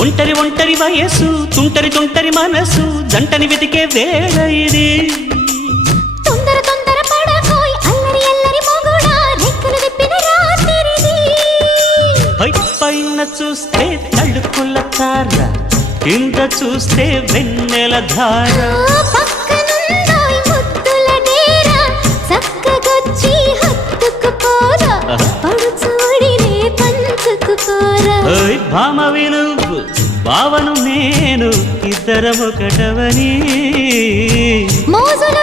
ఒంటరి ఒంటరి వయసు తుంటరి తుంటరి మనసు జంటని వెతికే వేళ ఇది తొందర తొందర పడకోయ్ అల్లరి అల్లరి మొగుడా రెక్కలు విప్పిన రాత్రిది పైన చూస్తే తళుకుల తార కింద చూస్తే వెన్నెల ధార పక్కనుందోయ్ ముద్దుల డేరా చక్కగొచ్చి హత్తుకుపోరా పడుచోడినే పంచుకుపోరా భామవి నువ్వు భావను నేను ఇద్దరమొకటవని మోజులు